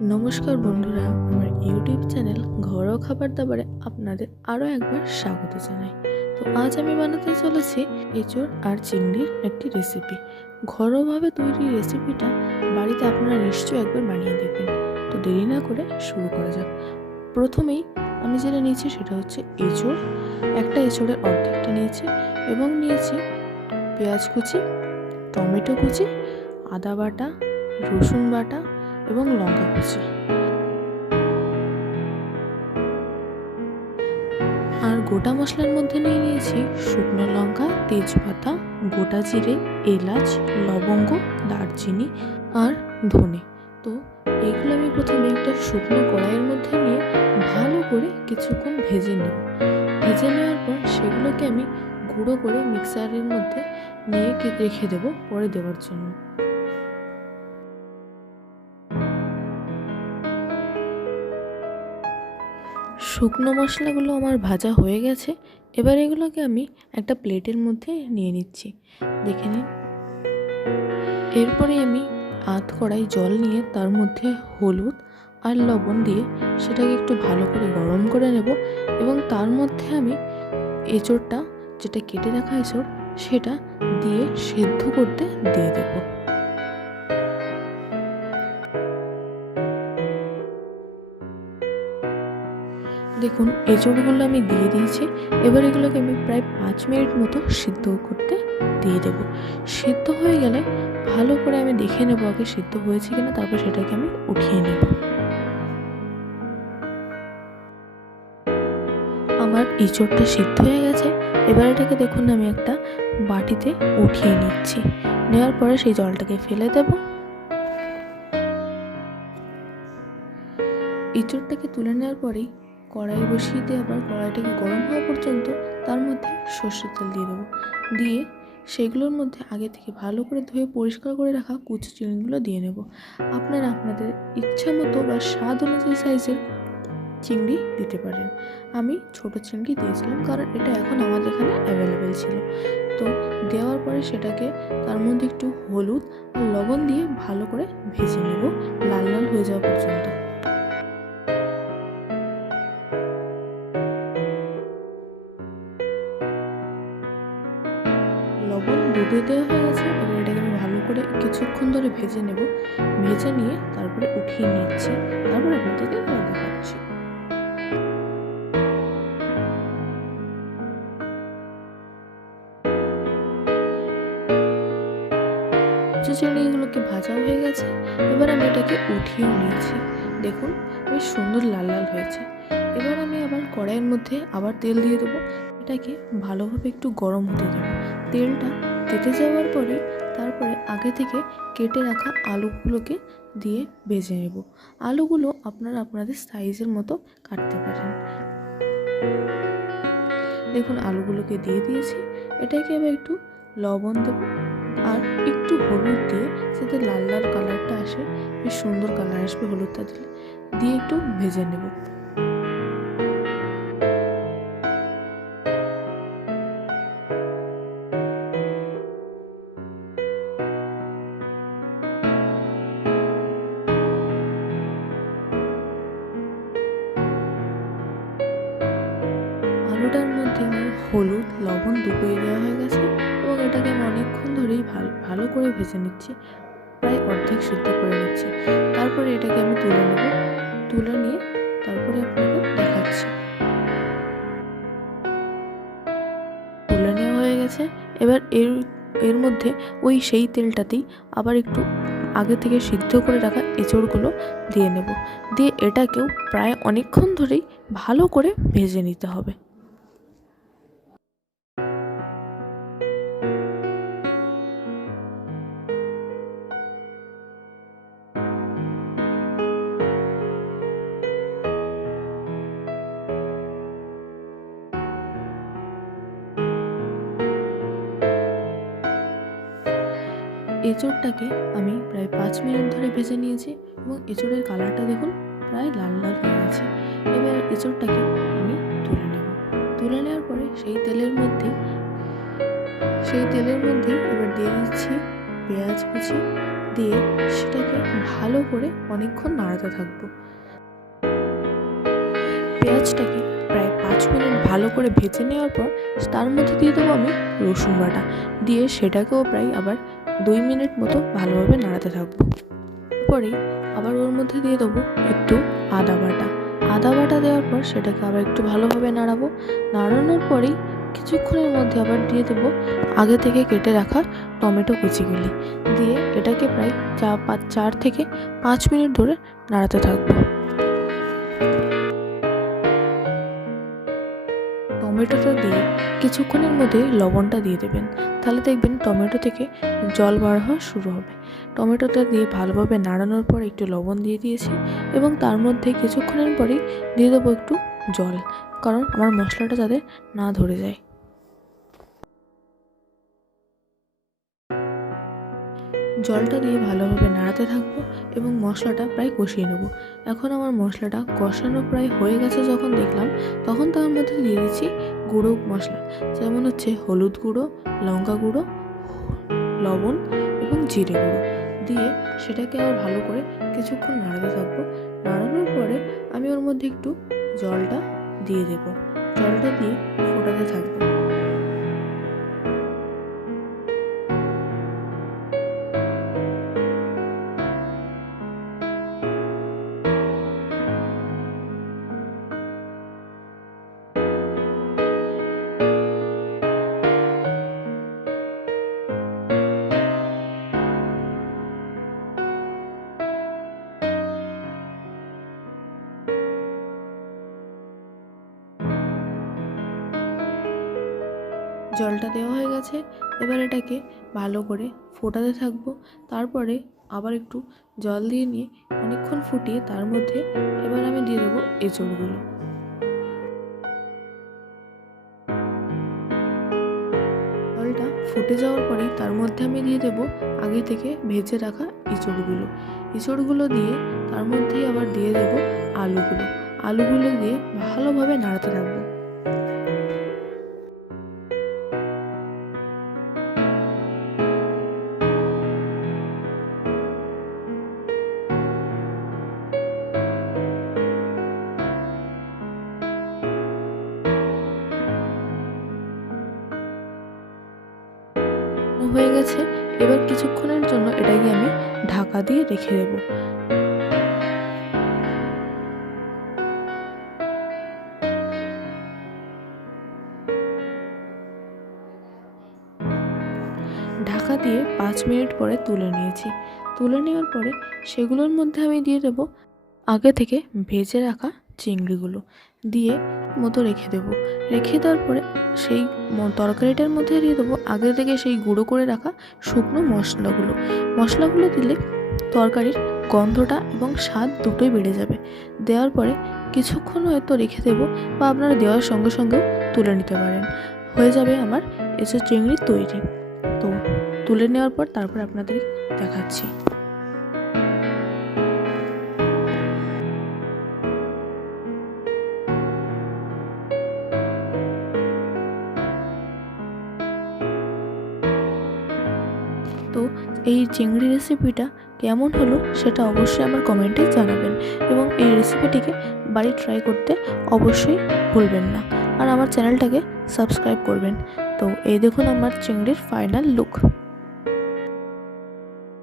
নমস্কার বন্ধুরা, আমার ইউটিউব চ্যানেল ঘরোয়া খাবার দাবারে আপনাদের আরও একবার স্বাগত জানাই। তো আজ আমি বানাতে চলেছি এঁচড় আর চিংড়ির একটি রেসিপি ঘরোয়াভাবে তৈরি রেসিপিটা বাড়িতে আপনারা নিশ্চয়ই একবার বানিয়ে দেখবেন। তো দেরি না করে শুরু করা যাক। প্রথমেই আমি যেটা নিয়েছি সেটা হচ্ছে এঁচড়। একটা এঁচড়ের অর্ধেকটা নিয়েছি এবং নিয়েছি পেঁয়াজ কুচি, টমেটো কুচি, আদা বাটা, রসুন বাটা এবং লঙ্কা কুচি। আর গোটা মশলার মধ্যে নিয়ে নিয়েছি শুকনো লঙ্কা, তেজপাতা, গোটা জিরে, এলাচ, লবঙ্গ, দারচিনি আর ধনে। তো এগুলো আমি প্রথমে একটা শুকনো কড়াইয়ের মধ্যে নিয়ে ভালো করে কিছুক্ষণ ভেজে নিই ভেজে নেওয়ার পর সেগুলোকে আমি গুঁড়ো করে মিক্সারের মধ্যে নিয়ে রেখে দেবো পরে দেওয়ার জন্য। শুকনো মশলাগুলো আমার ভাজা হয়ে গেছে। এবার এগুলোকে আমি একটা প্লেটের মধ্যে নিয়ে নিচ্ছি। দেখে নিন। এরপরে আমি আধ কড়াই জল নিয়ে তার মধ্যে হলুদ আর লবণ দিয়ে সেটাকে একটু ভালো করে গরম করে নেব এবং তার মধ্যে আমি এঁচড়টা, যেটা কেটে রাখা এঁচড়, সেটা দিয়ে সেদ্ধ করতে দিয়ে দেবো। দেখুন এঁচড়গুলো আমি দিয়ে দিয়েছি। এবার এগুলোকে আমি প্রায় পাঁচ মিনিট মতো সিদ্ধ করতে দিয়ে দেবো। সিদ্ধ হয়ে গেলে ভালো করে আমি দেখে নেব আগে সিদ্ধ হয়েছে কিনা, তারপর সেটাকে আমি উঠিয়ে নেব। আমার এঁচড়টা সিদ্ধ হয়ে গেছে। এবার এটাকে দেখুন, আমি একটা বাটিতে উঠিয়ে নিচ্ছি। নেওয়ার পরে সেই জলটাকে ফেলে দেব। এঁচড়টাকে তুলে নেওয়ার পরেই কড়াই বসিয়ে দিয়ে আবার কড়াইটাকে গরম হওয়া পর্যন্ত তার মধ্যে সর্ষের তেল দিয়ে দেবো। দিয়ে সেগুলোর মধ্যে আগে থেকে ভালো করে ধুয়ে পরিষ্কার করে রাখা কুচি চিংড়িগুলো দিয়ে নেব। আপনারা আপনাদের ইচ্ছা মতো বা স্বাদ অনুযায়ী সাইজের চিংড়ি দিতে পারেন। আমি ছোট চিংড়ি দিয়েছিলাম কারণ এটা এখন আমাদের এখানে অ্যাভেলেবেল ছিল। তো দেওয়ার পরে সেটাকে তার মধ্যে একটু হলুদ আর লবণ দিয়ে ভালো করে ভেজে নেব, লাল লাল হয়ে যাওয়া পর্যন্ত। ডুবে দেওয়া হয়ে গেছে এবার এটাকে আমি ভালো করে কিছুক্ষণ ধরে ভেজে নেব। ভেজে নিয়ে তারপরে উঠিয়ে নিচ্ছি। তারপরে আপনাদেরকে দেখাচ্ছি চিংড়িগুলোকে ভাজা হয়ে গেছে। এবার আমি এটাকে উঠিয়েও নিয়েছি। দেখুন, বেশ সুন্দর লাল লাল হয়েছে। এবার আমি আবার কড়াইয়ের মধ্যে আবার তেল দিয়ে দেবো। এটাকে ভালোভাবে একটু গরম হতে দেবো। তেলটা কেটে যাওয়ার পরে তারপরে আগে থেকে কেটে রাখা আলুগুলোকে দিয়ে ভেজে নেব। আলুগুলো আপনারা আপনাদের সাইজের মতো কাটতে পারেন। দেখুন, আলুগুলোকে দিয়ে দিয়েছি। এটাকে আবার একটু লবণ দেবো আর একটু হলুদ দিয়ে যাতে লাল লাল কালারটা আসে, বেশ সুন্দর কালার আসবে হলুদটা দিলে, দিয়ে একটু ভেজে নেব। আমার হলুদ, লবণ ডুবিয়ে দেওয়া হয়ে গেছে এবং এটাকে আমি অনেকক্ষণ ধরেই ভালো ভালো করে ভেজে নিচ্ছি। প্রায় অর্ধেক সিদ্ধ করে নিচ্ছি। তারপরে এটাকে আমি তুলে নেব। তুলে নিয়ে তারপরে আপনাকে দেখাচ্ছি। তুলে নেওয়া হয়ে গেছে। এবার এর এর মধ্যে ওই সেই তেলটাতেই আবার একটু আগে থেকে সিদ্ধ করে রাখা এঁচড়গুলো দিয়ে নেব। দিয়ে এটাকেও প্রায় অনেকক্ষণ ধরেই ভালো করে ভেজে নিতে হবে। এঁচড়টাকে আমি প্রায় পাঁচ মিনিট ধরে ভেজে নিয়েছি এবং এঁচড়ের কালারটা দেখুন প্রায় লাল লাল হয়ে গেছে। এবার এঁচড়টাকে আমি তুলে নেব। তুলে নেওয়ার পরে সেই তেলের মধ্যে, সেই তেলের মধ্যে এবার দিয়ে দিচ্ছি পেঁয়াজ কুচি। দিয়ে সেটাকে ভালো করে অনেকক্ষণ নাড়াতে থাকব। পেঁয়াজটাকে প্রায় পাঁচ মিনিট ভালো করে ভেজে নেওয়ার পর তার মধ্যে দিয়ে দেবো আমি রসুন বাটা। দিয়ে সেটাকেও প্রায় আবার দুই মিনিট মতো ভালোভাবে নাড়াতে থাকব। পরেই আবার ওর মধ্যে দিয়ে দেবো একটু আদা বাটা। আদা বাটা দেওয়ার পর সেটাকে আবার একটু ভালোভাবে নাড়াবো। নাড়ানোর পরেই কিছুক্ষণের মধ্যে আবার দিয়ে দেবো আগে থেকে কেটে রাখা টমেটো কুচিগুলি। দিয়ে এটাকে প্রায় চা পাঁচ চার থেকে পাঁচ মিনিট ধরে নাড়াতে থাকব। টমেটোটা দিয়ে কিছুক্ষণের মধ্যে লবণটা দিয়ে দেবেন। তাহলে দেখবেন টমেটো থেকে জল বার হওয়া শুরু হবে। টমেটোটা দিয়ে ভালোভাবে নাড়ানোর পর একটু লবণ দিয়ে দিয়েছি এবং তার মধ্যে কিছুক্ষণের পরেই দিয়ে দেবো একটু জল। কারণ আমার মশলাটা যাতে না ধরে যায়। জলটা দিয়ে ভালোভাবে নাড়াতে থাকব এবং মশলাটা প্রায় কষিয়ে নেব। এখন আমার মশলাটা কষানো প্রায় হয়ে গেছে যখন দেখলাম, তখন তার মধ্যে দিয়ে দিচ্ছি গুঁড়ো মশলা, যেমন হচ্ছে হলুদ গুঁড়ো, লঙ্কা গুঁড়ো, লবণ এবং জিরে গুঁড়ো। দিয়ে সেটাকে আবার ভালো করে কিছুক্ষণ নাড়াতে থাকব। নাড়ানোর পরে আমি ওর মধ্যে একটু জলটা দিয়ে দেবো। জলটা দিয়ে ফোটাতে থাকব। জলটা দেওয়া হয়ে গেছে। এবার এটাকে ভালো করে ফোটাতে থাকব। তারপরে আবার একটু জল দিয়ে নিয়ে অনেকক্ষণ ফুটিয়ে তার মধ্যে এবার আমি দিয়ে দেবো এঁচড়গুলো। জলটা ফুটে যাওয়ার পরেই তার মধ্যে আমি দিয়ে দেবো আগে থেকে ভেজে রাখা ইঁচড়গুলো ইঁচড়গুলো দিয়ে তার মধ্যেই আবার দিয়ে দেবো আলুগুলো। আলুগুলো দিয়ে ভালোভাবে নাড়াতে থাকব। হয়ে গেছে, এবার কিছুক্ষণের জন্য এটাকে আমি ঢাকা দিয়ে রেখে দেব। ঢাকা দিয়ে পাঁচ মিনিট পরে তুলে নিয়েছি। তুলে নেওয়ার পরে সেগুলোর মধ্যে আমি দিয়ে দেব আগে থেকে ভেজে রাখা চিংড়িগুলো। দিয়ে মতো রেখে দেবো। রেখে দেওয়ার পরে সেই তরকারিটার মধ্যে দিয়ে দেবো আগে থেকে সেই গুঁড়ো করে রাখা শুকনো মশলাগুলো। মশলাগুলো দিলে তরকারির গন্ধটা এবং স্বাদ দুটোই বেড়ে যাবে। দেওয়ার পরে কিছুক্ষণ হয়তো রেখে দেবো বা আপনারা দেওয়ার সঙ্গে সঙ্গেও তুলে নিতে পারেন। হয়ে যাবে আমার এসে চিংড়ি তৈরি। তো তুলে নেওয়ার পর তারপর আপনাদের দেখাচ্ছি। তো এই চিংড়ি রেসিপিটা কেমন হলো সেটা অবশ্যই আমার কমেন্টে জানাবেন এবং এই রেসিপিটিকে বাড়ি ট্রাই করতে অবশ্যই ভুলবেন না। আর আমার চ্যানেলটাকে সাবস্ক্রাইব করবেন। তো এই দেখুন আমার চিংড়ির ফাইনাল লুক